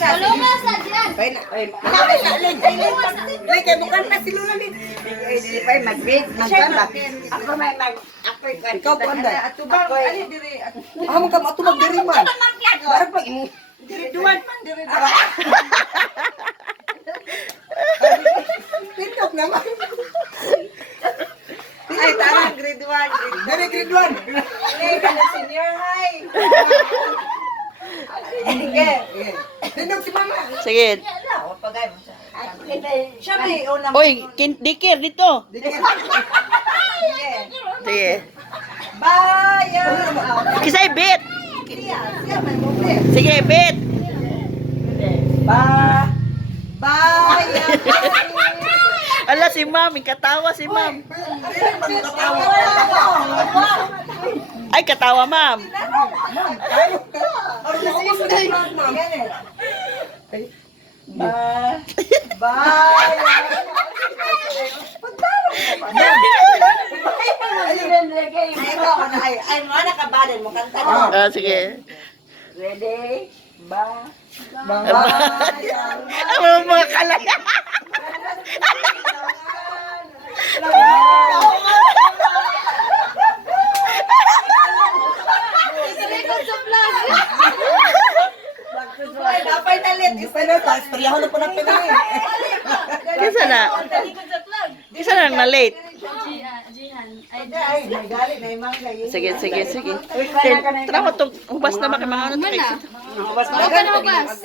Tulungan sa dyan. Kaya bukan na si Lula din. Hindi pa mag-bid, mag-ganda. Ako may ikaw po anda. Atubang, ali diri. Amo ka matubag diri man. Barang pag imo. Diri duwan man diri. Pindot naman. Ay, tara, grade 1. Dari grade 1. Hindi ka na senior high. Sige. Pindot si mama. Sige. Wala, pagay mo siya. Siya may unang... Oy, dikir dito. Sige. Sige. Bayan. Kisay bit. Siya may muli. Sige, bit. Bayan. Ala si ma'am, katawa si ma'am. Ay, katawa ma'am. Ay, mo nakabalin mo kanta. Ah, sige. Ready? Ano mga kalaya? Dapat nalit. Istoryahan na po ng pinay. Kisa na? Kisa na na late? Jihan. Ay, Ay, may galit na yung mangga. Sige. Tara mo itong hubas na makimahano. Wala ka na, Bas.